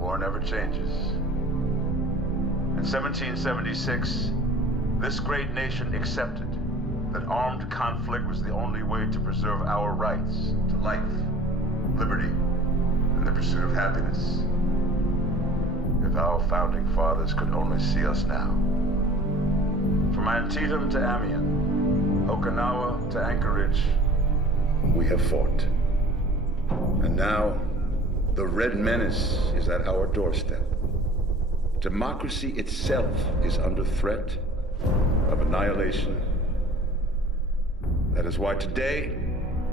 War never changes. In 1776, this great nation accepted that armed conflict was the only way to preserve our rights to life, liberty, and the pursuit of happiness. If our founding fathers could only see us now. From Antietam to Amiens, Okinawa to Anchorage, we have fought. And now, the Red Menace is at our doorstep. Democracy itself is under threat of annihilation. That is why today,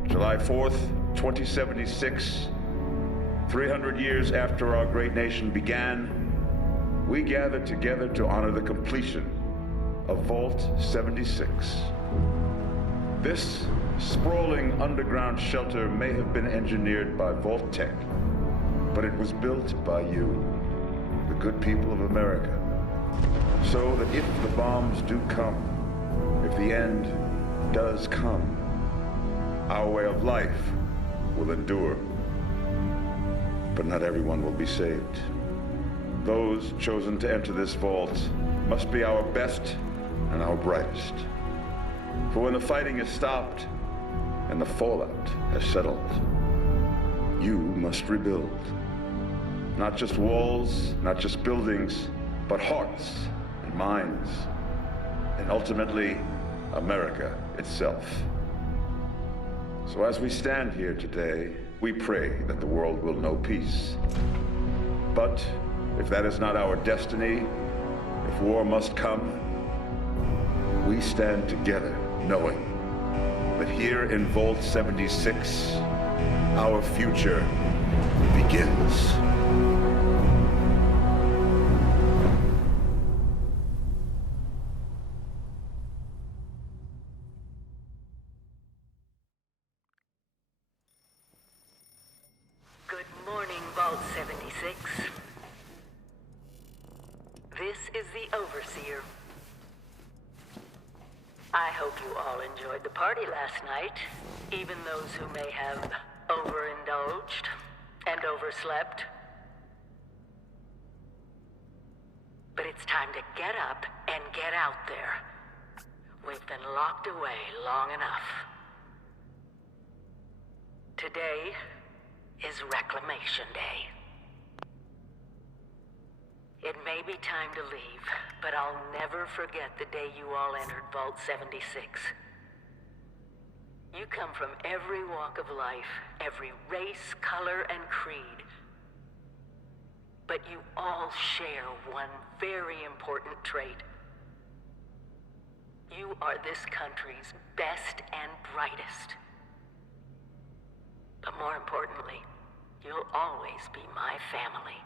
July 4th, 2076, 300 years after our great nation began, we gather together to honor the completion of Vault 76. This sprawling underground shelter may have been engineered by Vault Tech, but it was built by you, the good people of America, so that if the bombs do come, if the end does come, our way of life will endure. But not everyone will be saved. Those chosen to enter this vault must be our best and our brightest. For when the fighting is stopped and the fallout has settled, you must rebuild. Not just walls, not just buildings, but hearts and minds, and ultimately, America itself. So as we stand here today, we pray that the world will know peace. But if that is not our destiny, if war must come, we stand together knowing that here in Vault 76, our future begins. Good morning, Vault 76. This is the Overseer. I hope you all enjoyed the party last night, even those who may have overindulged and overslept. But it's time to get up and get out there. We've been locked away long enough. Today is Reclamation Day. It may be time to leave, but I'll never forget the day you all entered Vault 76. You come from every walk of life, every race, color, and creed. But you all share one very important trait. You are this country's best and brightest. But more importantly, You'll always be my family.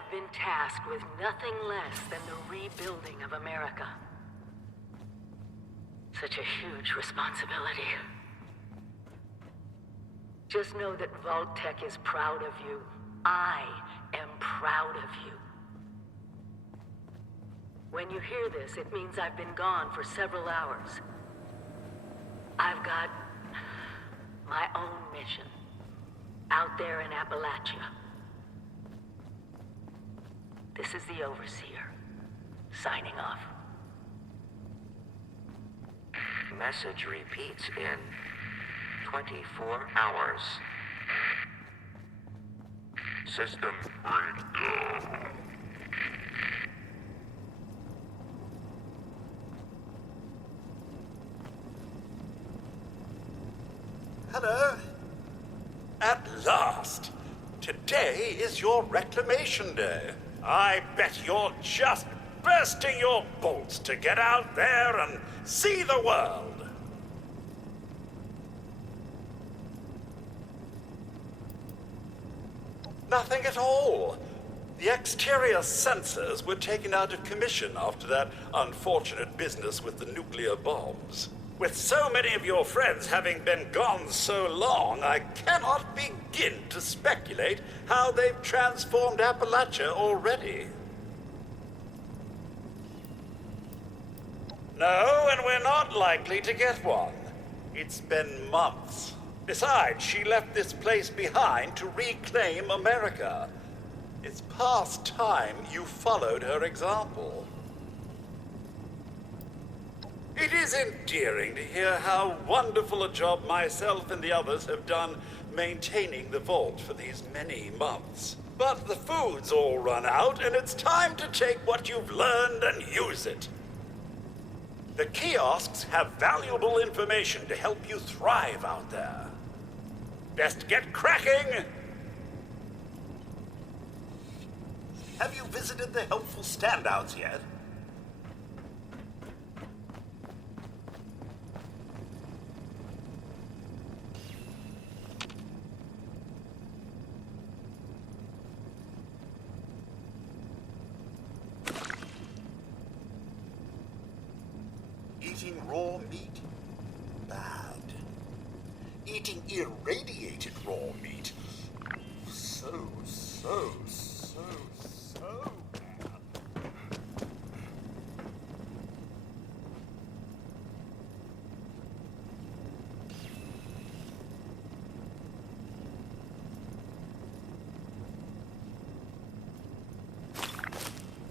have been tasked with nothing less than the rebuilding of America. Such a huge responsibility. Just know that Vault-Tec is proud of you. I am proud of you. When you hear this, it means I've been gone for several hours. I've got my own mission out there in Appalachia. This is the Overseer, signing off. Message repeats in 24 hours. System breakdown. Hello? At last! Today is your reclamation day. I bet you're just bursting your bolts to get out there and see the world. Nothing at all. The exterior sensors were taken out of commission after that unfortunate business with the nuclear bombs. With so many of your friends having been gone so long, I cannot begin to speculate how they've transformed Appalachia already. No, and we're not likely to get one. It's been months. Besides, she left this place behind to reclaim America. It's past time you followed her example. It is endearing to hear how wonderful a job myself and the others have done maintaining the vault for these many months. But the food's all run out, and it's time to take what you've learned and use it. The kiosks have valuable information to help you thrive out there. Best get cracking! Have you visited the helpful standouts yet? Eating raw meat? Bad. Eating irradiated raw meat? So bad.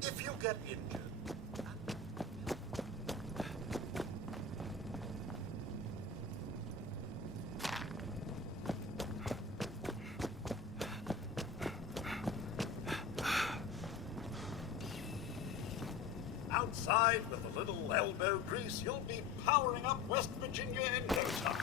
If you get injured, outside with a little elbow grease, you'll be powering up West Virginia in no time.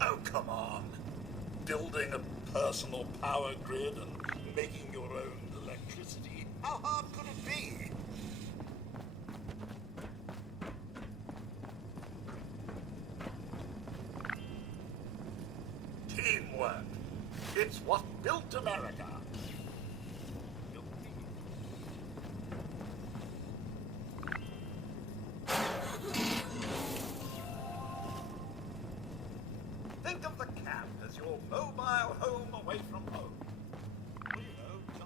Oh, come on. Building a personal power grid and making your own electricity. How hard could it be? Teamwork. It's what built America. Think of the camp as your mobile home away from home. You know, just...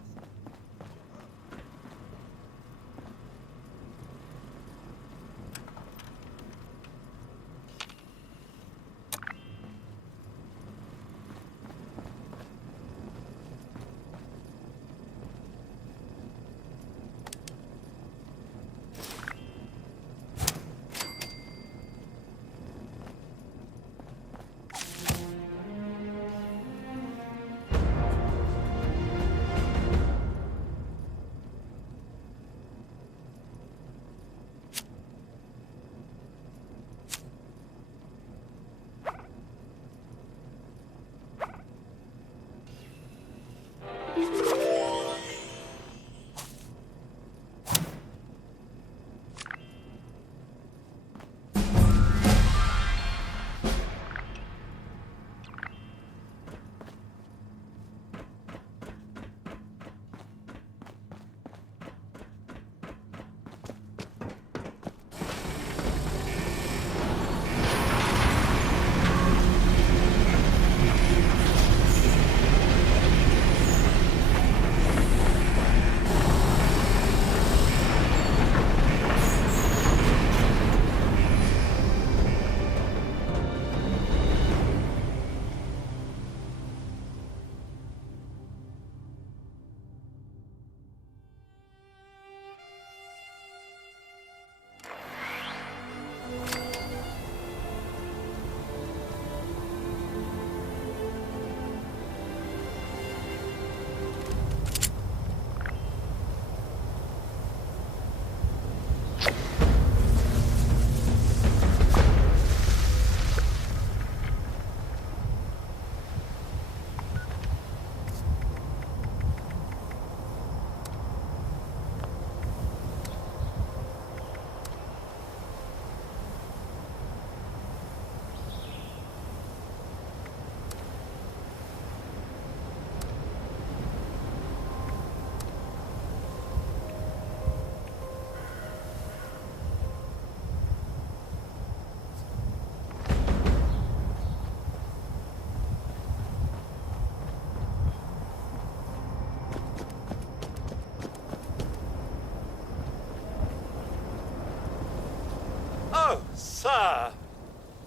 Sir,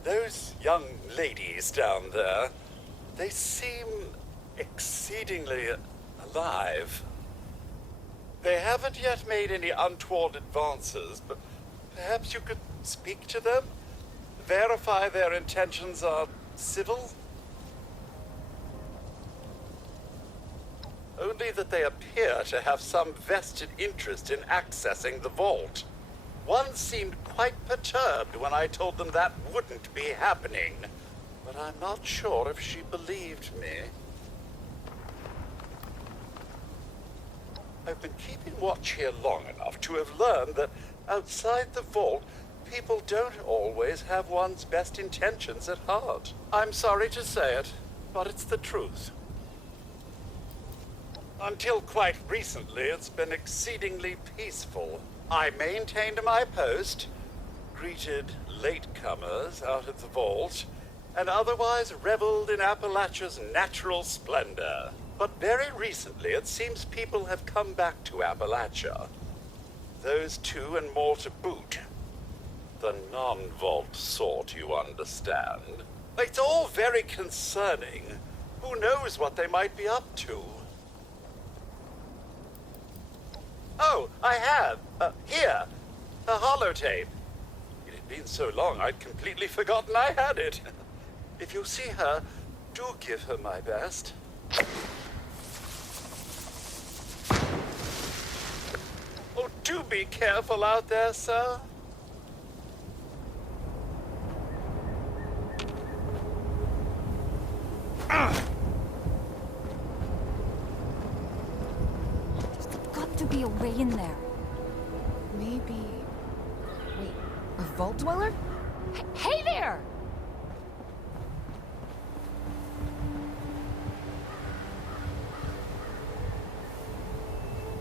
those young ladies down there, they seem exceedingly alive. They haven't yet made any untoward advances, but perhaps you could speak to them? Verify their intentions are civil? Only that they appear to have some vested interest in accessing the vault. One seemed quite perturbed when I told them that wouldn't be happening, but I'm not sure if she believed me. I've been keeping watch here long enough to have learned that outside the vault, people don't always have one's best intentions at heart. I'm sorry to say it, but it's the truth. Until quite recently, it's been exceedingly peaceful. I maintained my post, greeted latecomers out of the vault, and otherwise reveled in Appalachia's natural splendor. But very recently, it seems people have come back to Appalachia. Those two and more to boot. The non-vault sort, you understand. It's all very concerning. Who knows what they might be up to? Oh, I have. Here. A holotape. It had been so long, I'd completely forgotten I had it. If you see her, do give her my best. Oh, do be careful out there, sir. Got to be a way in there. Maybe... Wait, a vault dweller? Hey there!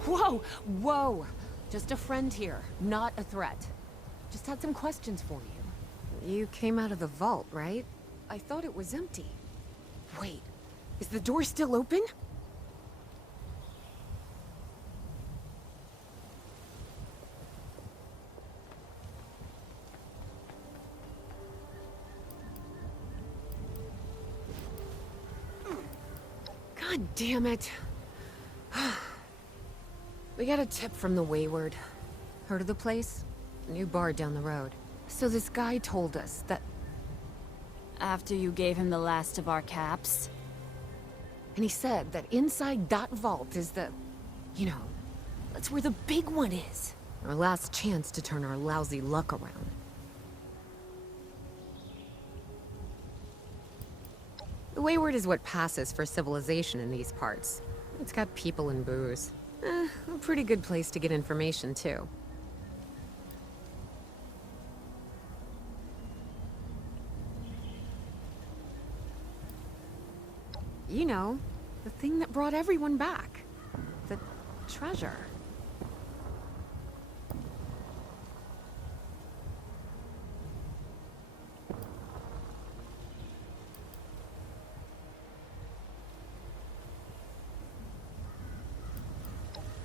Whoa, whoa! Just a friend here, not a threat. Just had some questions for you. You came out of the vault, right? I thought it was empty. Wait, is the door still open? God damn it. We got a tip from the Wayward. Heard of the place? New bar down the road. So this guy told us that... After you gave him the last of our caps? And he said that inside that vault is the... You know, that's where the big one is. Our last chance to turn our lousy luck around. The Wayward is what passes for civilization in these parts. It's got people and booze. A pretty good place to get information, too. You know, the thing that brought everyone back. The treasure.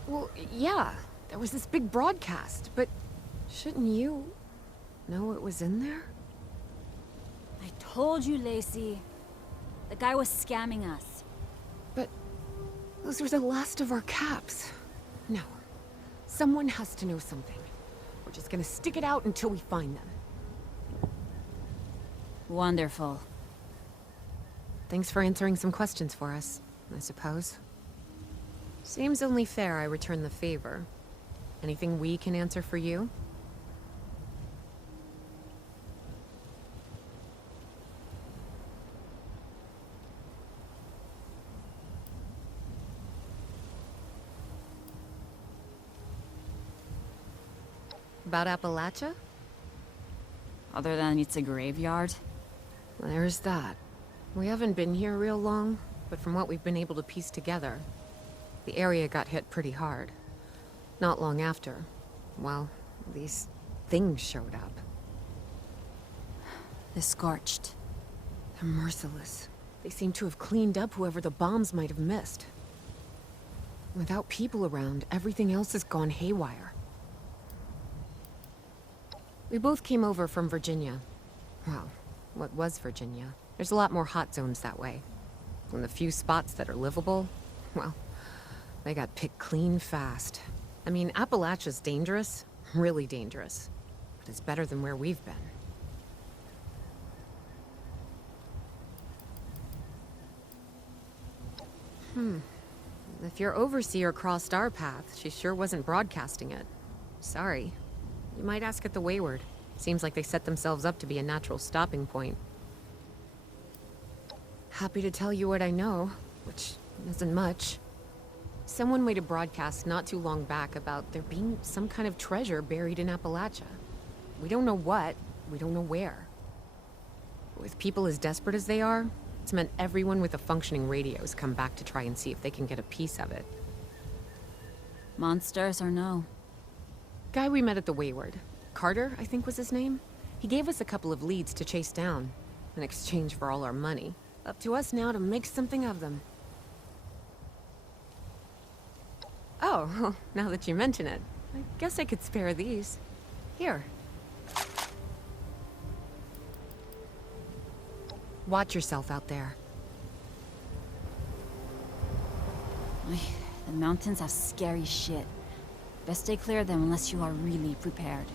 Well, yeah, there was this big broadcast, but shouldn't you know it was in there? I told you, Lacey. The guy was scamming us. But those were the last of our caps. No, someone has to know something. We're just gonna stick it out until we find them. Wonderful. Thanks for answering some questions for us, I suppose. Seems only fair I return the favor. Anything we can answer for you? About Appalachia? Other than it's a graveyard? There's that. We haven't been here real long, but from what we've been able to piece together, the area got hit pretty hard. Not long after, well, these things showed up. The Scorched. They're merciless. They seem to have cleaned up whoever the bombs might have missed. Without people around, everything else has gone haywire. We both came over from Virginia. Well, what was Virginia? There's a lot more hot zones that way. And the few spots that are livable, well, they got picked clean fast. I mean, Appalachia's dangerous, really dangerous. But it's better than where we've been. If your overseer crossed our path, she sure wasn't broadcasting it. Sorry. You might ask at the Wayward. Seems like they set themselves up to be a natural stopping point. Happy to tell you what I know, which isn't much. Someone made a broadcast not too long back about there being some kind of treasure buried in Appalachia. We don't know what, we don't know where. With people as desperate as they are, it's meant everyone with a functioning radio has come back to try and see if they can get a piece of it. Monsters or no? Guy we met at the Wayward. Carter, I think was his name. He gave us a couple of leads to chase down, in exchange for all our money. Up to us now to make something of them. Oh, now that you mention it, I guess I could spare these. Here. Watch yourself out there. The mountains have scary shit. Best stay clear of them unless you are really prepared.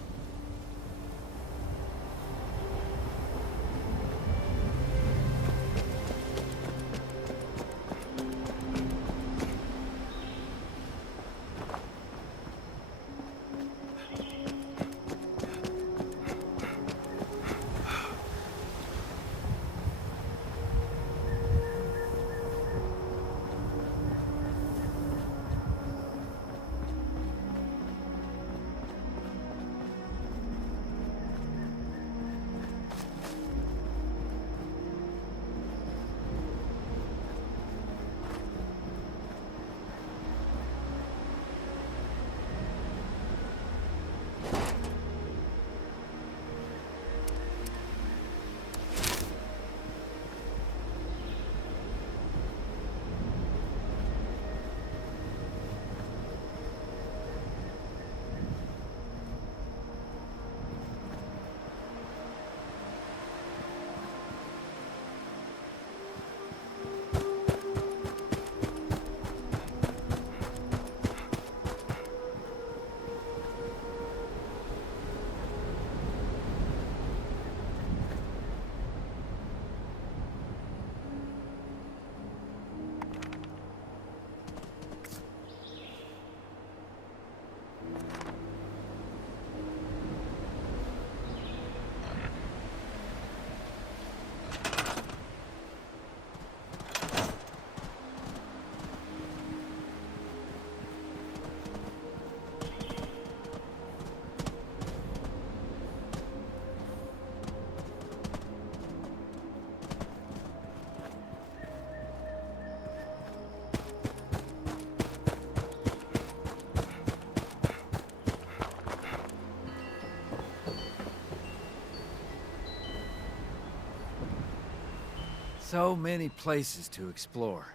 So many places to explore.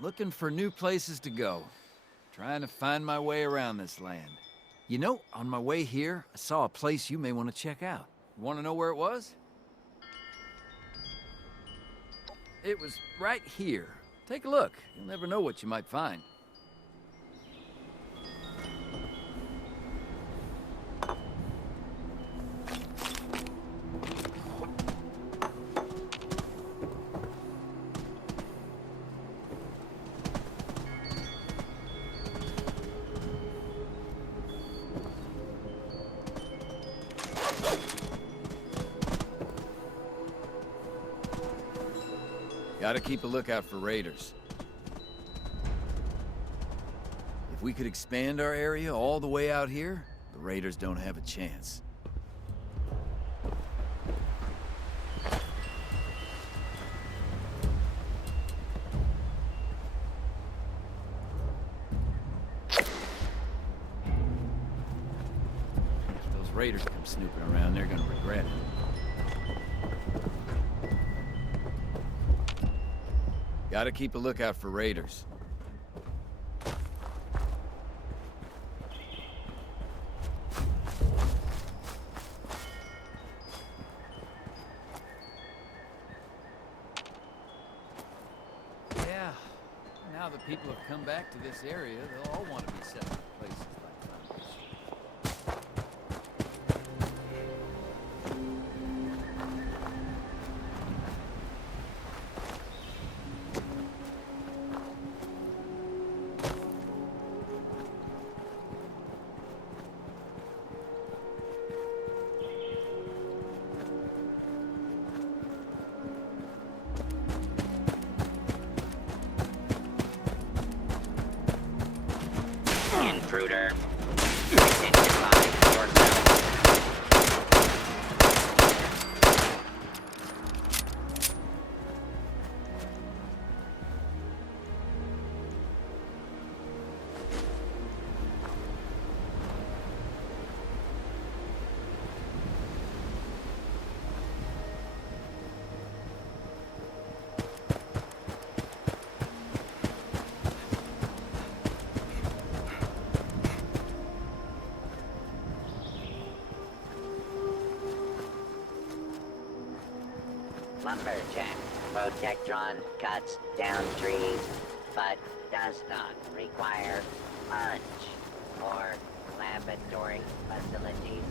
Looking for new places to go. Trying to find my way around this land. You know, on my way here, I saw a place you may want to check out. Want to know where it was? It was right here. Take a look. You'll never know what you might find. Gotta keep a lookout for raiders. If we could expand our area all the way out here, the raiders don't have a chance. If those raiders come snooping around, they're gonna regret it. Gotta keep a lookout for raiders. people have come back to this area, they'll all want to be settled in places like this. Intruder. Identify yourself. Lumberjack. Protectron cuts down trees, but does not require punch or laboratory facilities.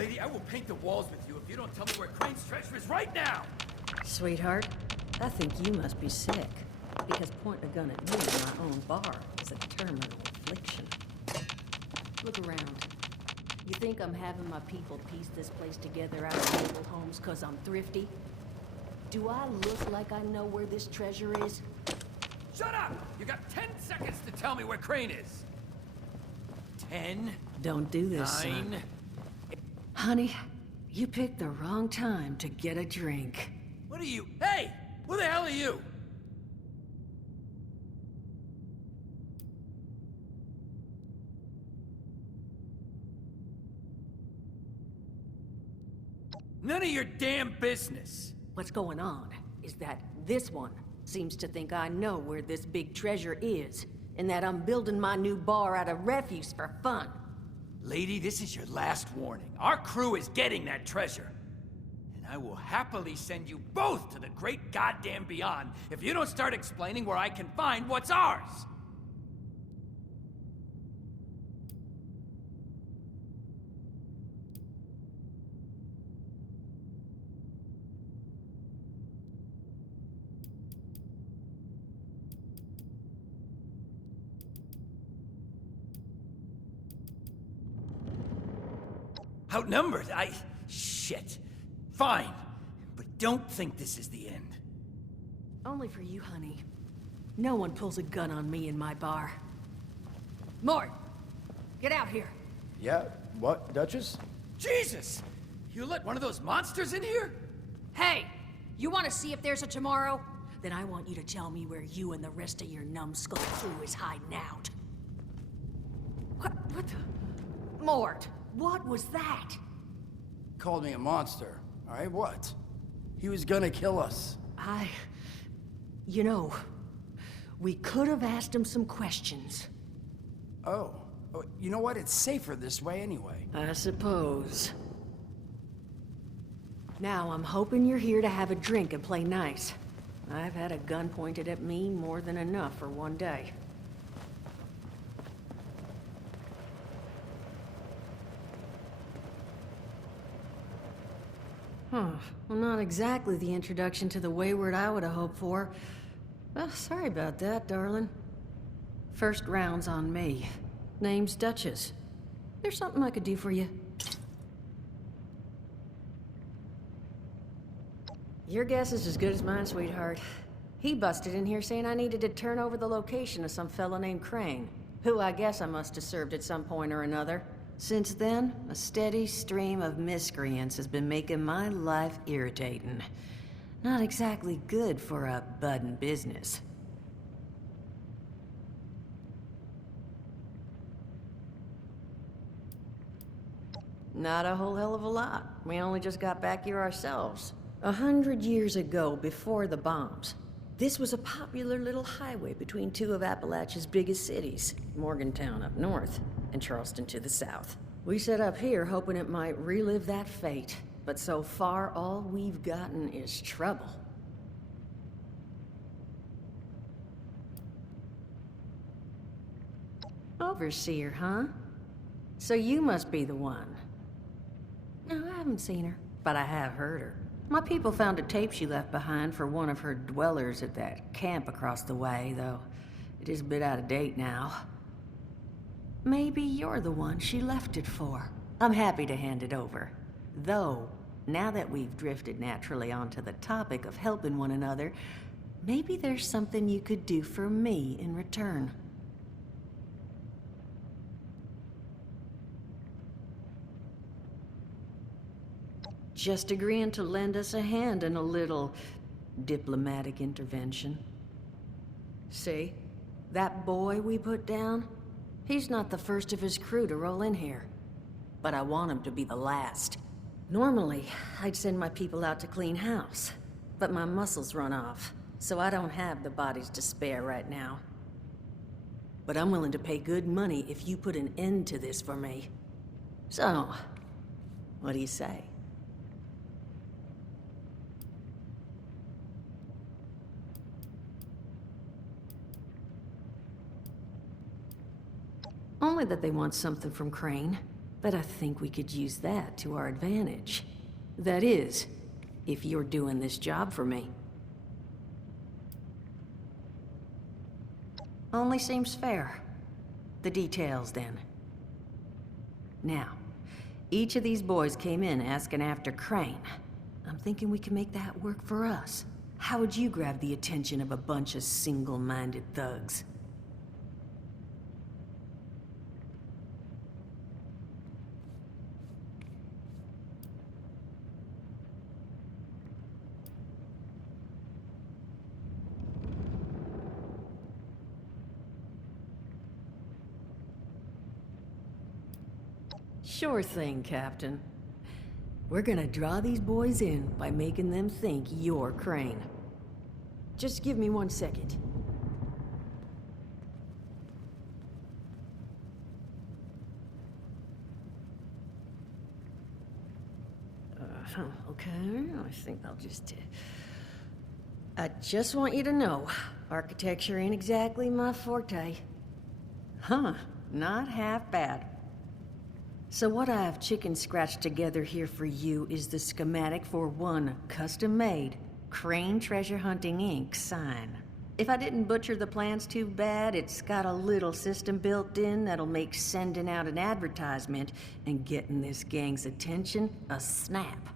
Lady, I will paint the walls with you if you don't tell me where Crane's treasure is right now! Sweetheart, I think you must be sick. Because pointing a gun at me in my own bar is a terminal affliction. Look around. You think I'm having my people piece this place together out of mobile homes because I'm thrifty? Do I look like I know where this treasure is? Shut up! You got 10 seconds to tell me where Crane is! 10? Don't do this, son. 9? Honey, you picked the wrong time to get a drink. What are you? Hey! Who the hell are you? None of your damn business! What's going on is that this one seems to think I know where this big treasure is, and that I'm building my new bar out of refuse for fun. Lady, this is your last warning. Our crew is getting that treasure. And I will happily send you both to the great goddamn beyond if you don't start explaining where I can find what's ours! Outnumbered? Shit. Fine. But don't think this is the end. Only for you, honey. No one pulls a gun on me in my bar. Mort! Get out here! Yeah? What, Duchess? Jesus! You let one of those monsters in here? Hey! You want to see if there's a tomorrow? Then I want you to tell me where you and the rest of your numbskull crew is hiding out. What the... Mort! What was that? Called me a monster. Alright, what? He was gonna kill us. You know, we could have asked him some questions. Oh. You know what? It's safer this way anyway. I suppose. Now, I'm hoping you're here to have a drink and play nice. I've had a gun pointed at me more than enough for one day. Huh. Well, not exactly the introduction to the wayward I would have hoped for. Well, sorry about that, darling. First round's on me. Name's Duchess. There's something I could do for you. Your guess is as good as mine, sweetheart. He busted in here saying I needed to turn over the location of some fella named Crane, who I guess I must have served at some point or another. Since then, a steady stream of miscreants has been making my life irritating. Not exactly good for a budding business. Not a whole hell of a lot. We only just got back here ourselves. 100 years ago, before the bombs, this was a popular little highway between two of Appalachia's biggest cities, Morgantown up north, and Charleston to the south. We set up here hoping it might relive that fate, but so far all we've gotten is trouble. Overseer, huh? So you must be the one. No, I haven't seen her, but I have heard her. My people found a tape she left behind for one of her dwellers at that camp across the way, though it is a bit out of date now. Maybe you're the one she left it for. I'm happy to hand it over. Though, now that we've drifted naturally onto the topic of helping one another, maybe there's something you could do for me in return. Just agreeing to lend us a hand in a little diplomatic intervention. See? That boy we put down? He's not the first of his crew to roll in here. But I want him to be the last. Normally, I'd send my people out to clean house. But my muscles run off, so I don't have the bodies to spare right now. But I'm willing to pay good money if you put an end to this for me. So, what do you say? Only that they want something from Crane. But I think we could use that to our advantage. That is, if you're doing this job for me. Only seems fair. The details, then. Now, each of these boys came in asking after Crane. I'm thinking we can make that work for us. How would you grab the attention of a bunch of single-minded thugs? Sure thing, Captain. We're gonna draw these boys in by making them think you're Crane. Just give me 1 second. Okay, I think I'll just... I just want you to know, architecture ain't exactly my forte. Huh, not half bad. So what I have chicken scratched together here for you is the schematic for one custom-made Crane Treasure Hunting Inc. sign. If I didn't butcher the plans too bad, it's got a little system built in that'll make sending out an advertisement and getting this gang's attention a snap.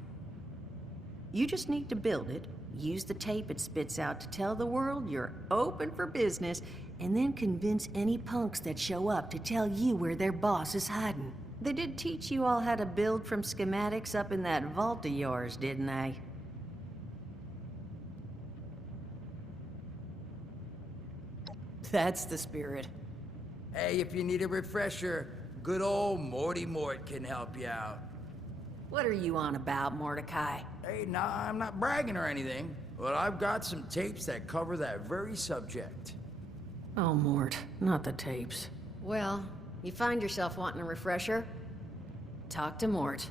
You just need to build it, use the tape it spits out to tell the world you're open for business, and then convince any punks that show up to tell you where their boss is hiding. They did teach you all how to build from schematics up in that vault of yours, didn't they? That's the spirit. Hey, if you need a refresher, good old Morty Mort can help you out. What are you on about, Mordecai? Hey, nah, I'm not bragging or anything, but I've got some tapes that cover that very subject. Oh, Mort, not the tapes. Well, you find yourself wanting a refresher? Talk to Mort.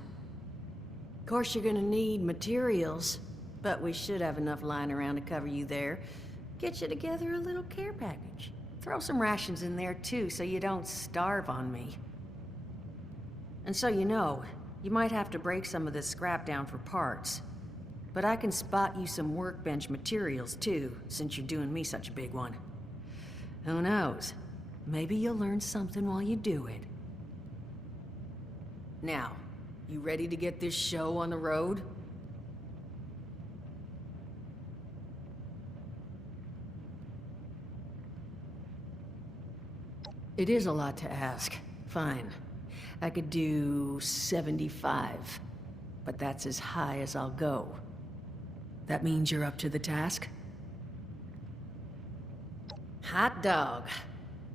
Of course, you're gonna need materials, but we should have enough lying around to cover you there. Get you together a little care package. Throw some rations in there, too, so you don't starve on me. And so you know, you might have to break some of this scrap down for parts. But I can spot you some workbench materials, too, since you're doing me such a big one. Who knows? Maybe you'll learn something while you do it. Now, you ready to get this show on the road? It is a lot to ask. Fine. I could do 75, but that's as high as I'll go. That means you're up to the task? Hot dog.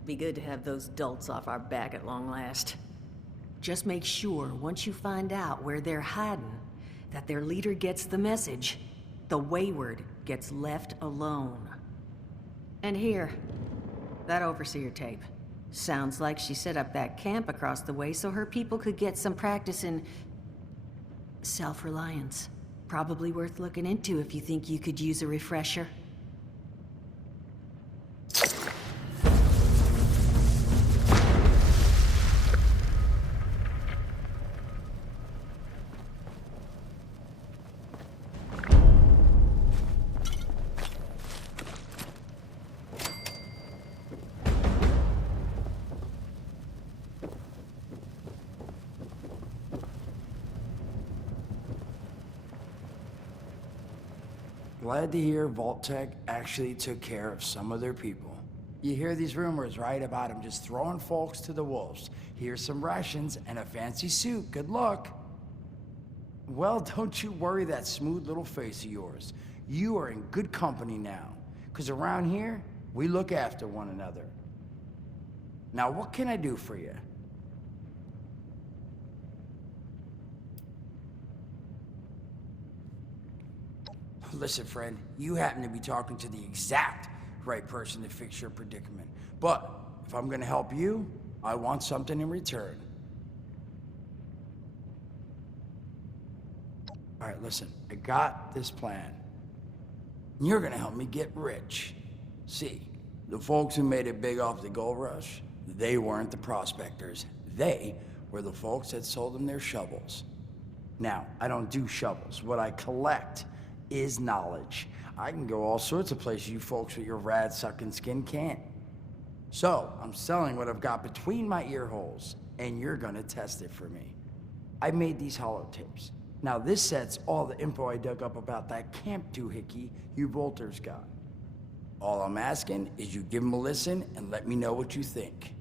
Be good to have those dolts off our back at long last. Just make sure, once you find out where they're hiding, that their leader gets the message. The wayward gets left alone. And here, that overseer tape. Sounds like she set up that camp across the way so her people could get some practice in self-reliance. Probably worth looking into if you think you could use a refresher. Glad to hear Vault-Tec actually took care of some of their people. You hear these rumors, right, about them just throwing folks to the wolves. Here's some rations and a fancy suit. Good luck. Well, don't you worry that smooth little face of yours. You are in good company now. Because around here, we look after one another. Now, what can I do for you? Listen, friend, you happen to be talking to the exact right person to fix your predicament. But if I'm gonna help you, I want something in return. All right, listen, I got this plan. You're gonna help me get rich. See, the folks who made it big off the gold rush, they weren't the prospectors. They where the folks had sold them their shovels. Now, I don't do shovels. What I collect is knowledge. I can go all sorts of places you folks with your rad-sucking skin can't. So, I'm selling what I've got between my ear holes, and you're gonna test it for me. I made these holotapes. Now, this set's all the info I dug up about that camp doohickey you Volters got. All I'm asking is you give them a listen and let me know what you think.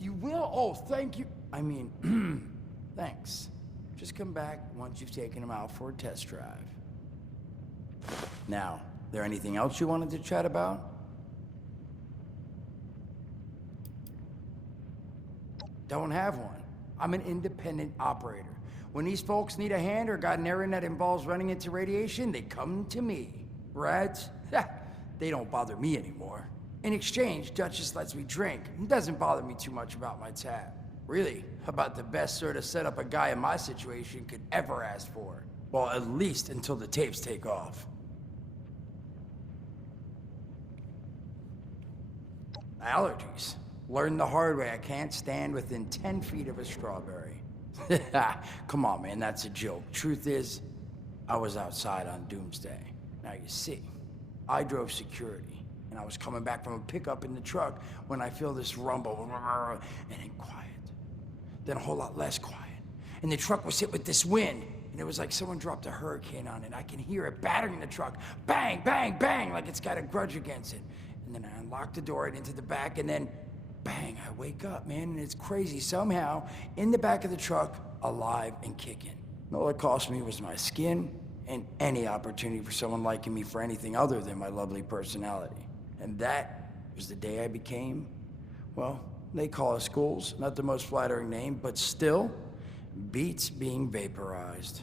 You will? Oh, thank you. I mean, thanks. Just come back once you've taken them out for a test drive. Now, there anything else you wanted to chat about? Don't have one. I'm an independent operator. When these folks need a hand or got an errand that involves running into radiation, they come to me. Rats? They don't bother me anymore. In exchange, Duchess lets me drink and doesn't bother me too much about my tab. Really, about the best sort of setup a guy in my situation could ever ask for. Well, at least until the tapes take off. Allergies. Learned the hard way I can't stand within 10 feet of a strawberry. Come on, man, that's a joke. Truth is, I was outside on Doomsday. Now you see, I drove security, and I was coming back from a pickup in the truck when I feel this rumble, and then quiet. Then a whole lot less quiet. And the truck was hit with this wind, and it was like someone dropped a hurricane on it. I can hear it battering the truck. Bang, bang, bang, like it's got a grudge against it. And then I unlocked the door and into the back, and then bang, I wake up, man, and it's crazy. Somehow, in the back of the truck, alive and kicking. And all it cost me was my skin and any opportunity for someone liking me for anything other than my lovely personality. And that was the day I became, well, they call us ghouls. Not the most flattering name, but still, beats being vaporized.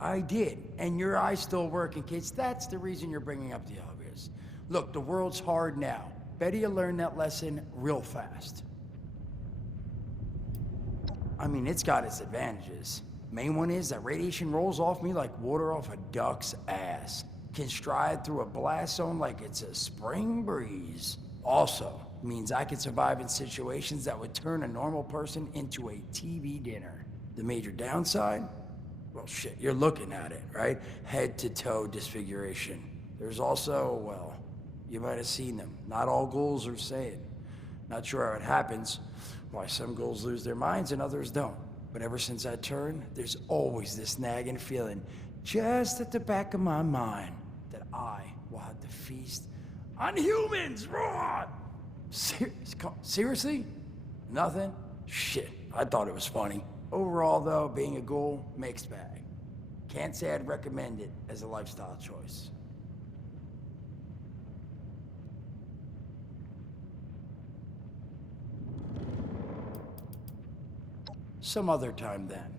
I did, and your eye's still working, kids. That's the reason you're bringing up the obvious. Look, the world's hard now. Better you learn that lesson real fast. I mean, it's got its advantages. Main one is that radiation rolls off me like water off a duck's ass. Can stride through a blast zone like it's a spring breeze. Also, means I can survive in situations that would turn a normal person into a TV dinner. The major downside? Well, shit, you're looking at it, right? Head to toe disfiguration. There's also, well, you might have seen them. Not all ghouls are sane. Not sure how it happens, why some ghouls lose their minds and others don't. But ever since I turned, there's always this nagging feeling just at the back of my mind that I will have to feast on humans, raw! Seriously? Nothing? Shit, I thought it was funny. Overall, though, being a ghoul, mixed bag. Can't say I'd recommend it as a lifestyle choice. Some other time then.